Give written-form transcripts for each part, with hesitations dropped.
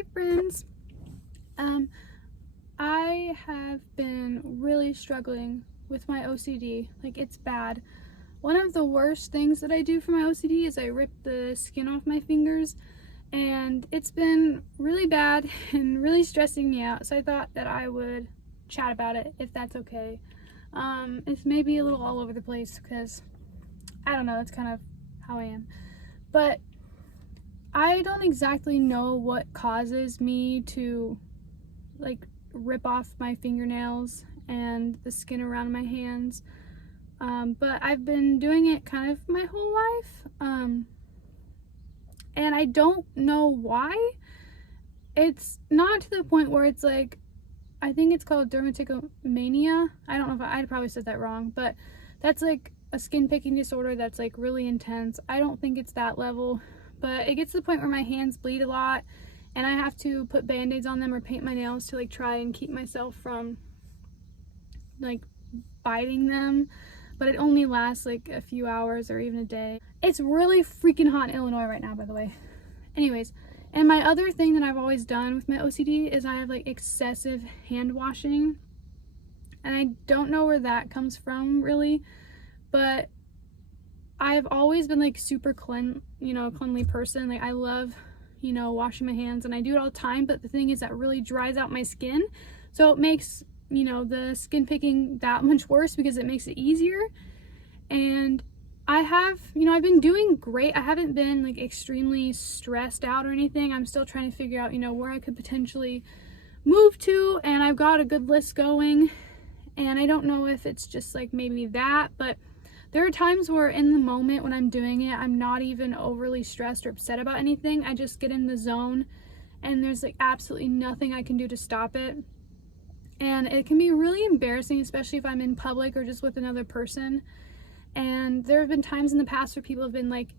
Hi friends. I have been really struggling with my OCD. Like, it's bad. One of the worst things that I do for my OCD is I rip the skin off my fingers, and it's been really bad and really stressing me out. So I thought that I would chat about it, if that's okay. It's maybe a little all over the place because I don't know, that's kind of how I am. But I don't exactly know what causes me to like rip off my fingernails and the skin around my hands, but I've been doing it kind of my whole life, and I don't know why. It's not to the point where it's like, I think it's called dermatillomania. I don't know if I probably said that wrong, but that's like a skin picking disorder that's like really intense. I don't think it's that level, but it gets to the point where my hands bleed a lot and I have to put band-aids on them or paint my nails to like try and keep myself from like biting them, but it only lasts like a few hours or even a day. It's really freaking hot in Illinois right now, by the way. Anyways, and my other thing that I've always done with my OCD is I have like excessive hand washing, and I don't know where that comes from really, but I've always been like super cleanly person. Like, I love, washing my hands, and I do it all the time, but the thing is that really dries out my skin, so it makes the skin picking that much worse because it makes it easier. And I have I've been doing great. I haven't been like extremely stressed out or anything. I'm still trying to figure out where I could potentially move to, and I've got a good list going, and I don't know if it's just like maybe that, but there are times where in the moment when I'm doing it, I'm not even overly stressed or upset about anything. I just get in the zone and there's like absolutely nothing I can do to stop it. And it can be really embarrassing, especially if I'm in public or just with another person. And there have been times in the past where people have been like,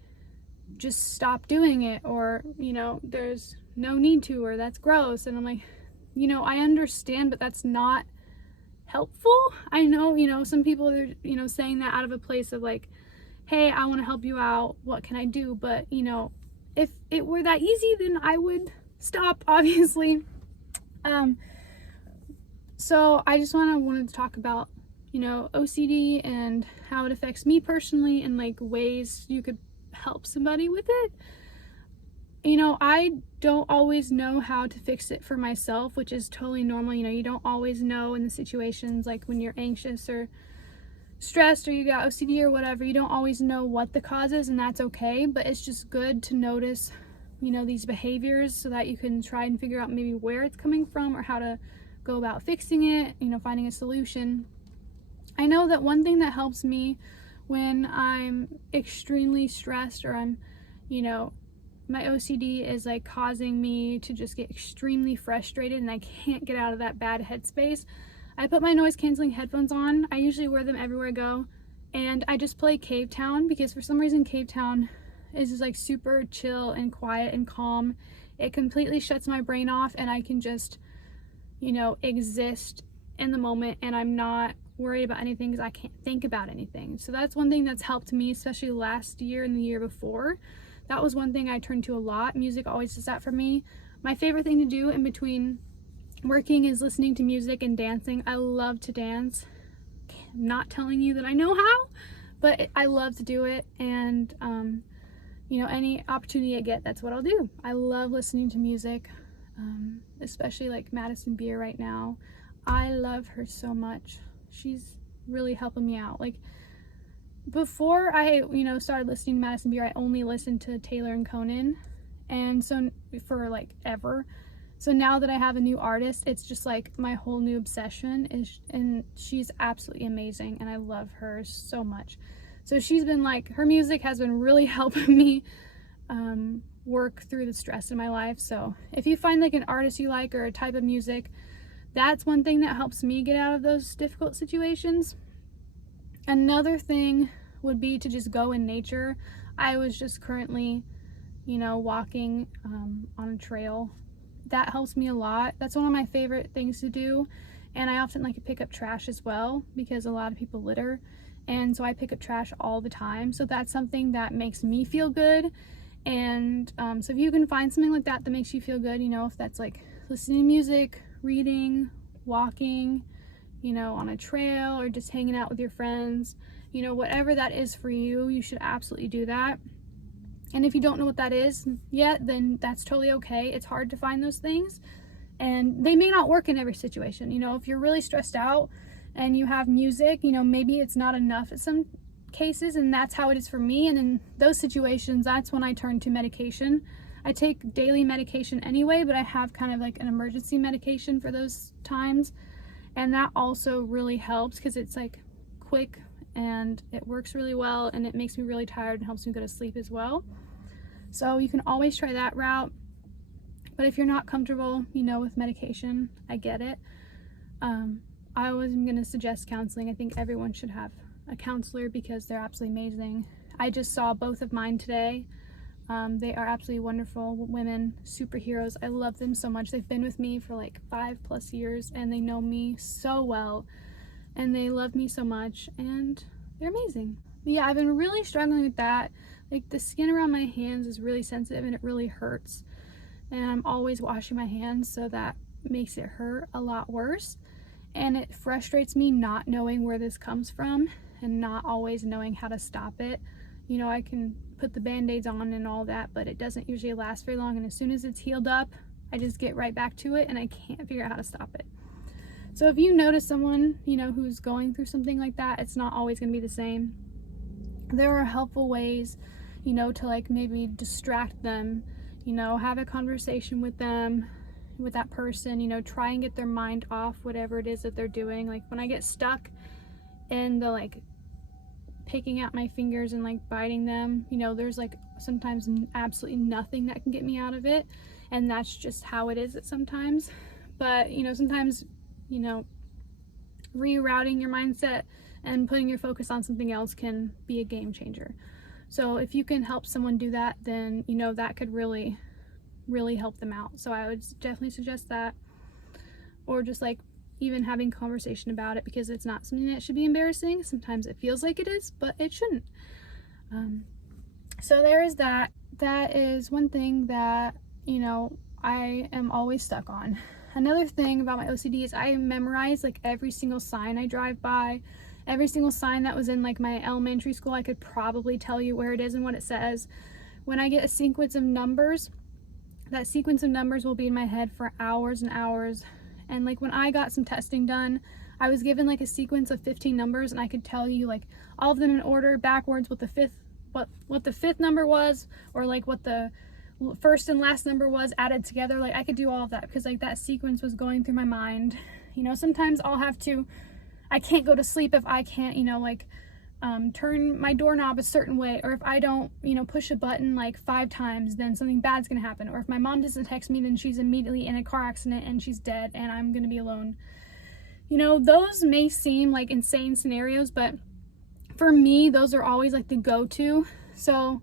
just stop doing it, or, there's no need to, or that's gross. And I'm like, I understand, but that's not helpful. I know, some people are, saying that out of a place of like, hey, I want to help you out, what can I do? But, if it were that easy, then I would stop, obviously. So I just wanted to talk about, OCD and how it affects me personally, and like ways you could help somebody with it. I don't always know how to fix it for myself, which is totally normal. You don't always know in the situations, like when you're anxious or stressed or you got OCD or whatever, you don't always know what the cause is, and that's okay. But it's just good to notice, these behaviors so that you can try and figure out maybe where it's coming from or how to go about fixing it, finding a solution. I know that one thing that helps me when I'm extremely stressed or I'm, my OCD is like causing me to just get extremely frustrated and I can't get out of that bad headspace. I put my noise canceling headphones on. I usually wear them everywhere I go, and I just play Cave Town because for some reason Cave Town is just like super chill and quiet and calm. It completely shuts my brain off and I can just, exist in the moment, and I'm not worried about anything because I can't think about anything. So that's one thing that's helped me, especially last year and the year before. That was one thing I turned to a lot. Music always does that for me. My favorite thing to do in between working is listening to music and dancing. I love to dance. I'm not telling you that I know how, but I love to do it, and any opportunity I get, that's what I'll do. I love listening to music, especially like Madison Beer right now. I love her so much. She's really helping me out. Like, before I started listening to Madison Beer, I only listened to Taylor and Conan, and so for like ever. So now that I have a new artist, it's just like my whole new obsession and she's absolutely amazing, and I love her so much. So she's been like, her music has been really helping me work through the stress in my life. So if you find like an artist you like or a type of music, that's one thing that helps me get out of those difficult situations. Another thing would be to just go in nature. I was just currently, walking on a trail. That helps me a lot. That's one of my favorite things to do. And I often like to pick up trash as well because a lot of people litter. And so I pick up trash all the time. So that's something that makes me feel good. And so if you can find something like that that makes you feel good, you know, if that's like listening to music, reading, walking, you know, on a trail, or just hanging out with your friends, you know, whatever that is for you, you should absolutely do that. And if you don't know what that is yet, then that's totally okay. It's hard to find those things, and they may not work in every situation. You know, if you're really stressed out and you have music, you know, maybe it's not enough in some cases, and that's how it is for me. And in those situations, that's when I turn to medication. I take daily medication anyway, but I have kind of like an emergency medication for those times, and that also really helps because it's like quick and it works really well, and it makes me really tired and helps me go to sleep as well. So you can always try that route. But if you're not comfortable, you know, with medication, I get it. I wasn't going to suggest counseling. I think everyone should have a counselor because they're absolutely amazing. I just saw both of mine today. They are absolutely wonderful women, superheroes. I love them so much. They've been with me for like 5+ years, and they know me so well, and they love me so much, and they're amazing. But yeah, I've been really struggling with that. Like, the skin around my hands is really sensitive and it really hurts, and I'm always washing my hands, so that makes it hurt a lot worse. And it frustrates me not knowing where this comes from and not always knowing how to stop it. You know, I can put the band-aids on and all that, but it doesn't usually last very long, and as soon as it's healed up, I just get right back to it, and I can't figure out how to stop it. So if you notice someone, you know, who's going through something like that, it's not always going to be the same. There are helpful ways, you know, to like maybe distract them, you know, have a conversation with them, with that person, you know, try and get their mind off whatever it is that they're doing. Like, when I get stuck in the like picking out my fingers and like biting them, you know, there's like sometimes absolutely nothing that can get me out of it, and that's just how it is at sometimes. But you know, sometimes, you know, rerouting your mindset and putting your focus on something else can be a game changer. So if you can help someone do that, then you know that could really help them out. So I would definitely suggest that, or just like even having conversation about it, because it's not something that should be embarrassing. Sometimes it feels like it is, but it shouldn't. So there is that. That is one thing that, you know, I am always stuck on. Another thing about my OCD is I memorize like every single sign I drive by. Every single sign that was in like my elementary school, I could probably tell you where it is and what it says. When I get a sequence of numbers, that sequence of numbers will be in my head for hours and hours. And like when I got some testing done, I was given like a sequence of 15 numbers, and I could tell you like all of them in order backwards, what the fifth number was, or like what the first and last number was added together. Like, I could do all of that because like that sequence was going through my mind. You know, sometimes I can't go to sleep if I can't, you know, like turn my doorknob a certain way, or if I don't, you know, push a button like 5 times, then something bad's gonna happen. Or if my mom doesn't text me, then she's immediately in a car accident and she's dead and I'm gonna be alone. You know, those may seem like insane scenarios, but for me, those are always like the go-to. So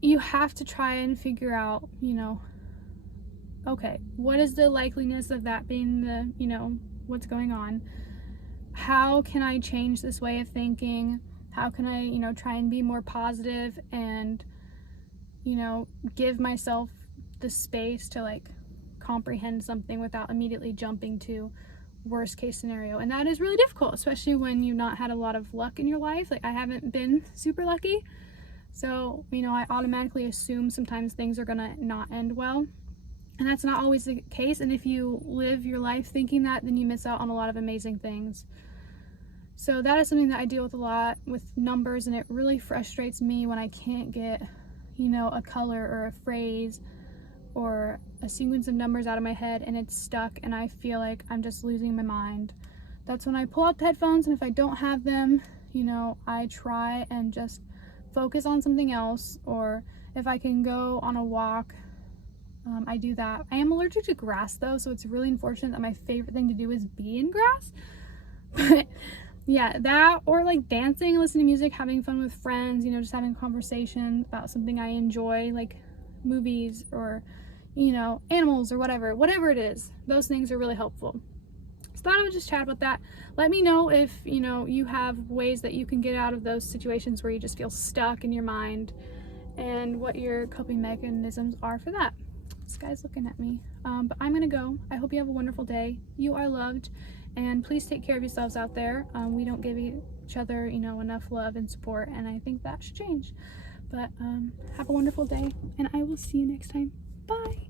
you have to try and figure out, you know, okay, what is the likeliness of that being the, you know, what's going on? How can I change this way of thinking? How can I, you know, try and be more positive and, you know, give myself the space to like comprehend something without immediately jumping to worst case scenario? And that is really difficult, especially when you've not had a lot of luck in your life. Like, I haven't been super lucky. So, you know, I automatically assume sometimes things are gonna not end well. And that's not always the case. And if you live your life thinking that, then you miss out on a lot of amazing things. So that is something that I deal with a lot with numbers, and it really frustrates me when I can't get, you know, a color or a phrase or a sequence of numbers out of my head, and it's stuck and I feel like I'm just losing my mind. That's when I pull out the headphones, and if I don't have them, you know, I try and just focus on something else, or if I can go on a walk, I do that. I am allergic to grass though, so it's really unfortunate that my favorite thing to do is be in grass. But yeah, that, or like dancing, listening to music, having fun with friends, you know, just having a conversation about something I enjoy, like movies or, you know, animals or whatever it is. Those things are really helpful. So thought I would just chat about that. Let me know if, you know, you have ways that you can get out of those situations where you just feel stuck in your mind and what your coping mechanisms are for that. This guy's looking at me. But I'm gonna go. I hope you have a wonderful day. You are loved, and please take care of yourselves out there. We don't give each other, you know, enough love and support, and I think that should change. But have a wonderful day, and I will see you next time. Bye.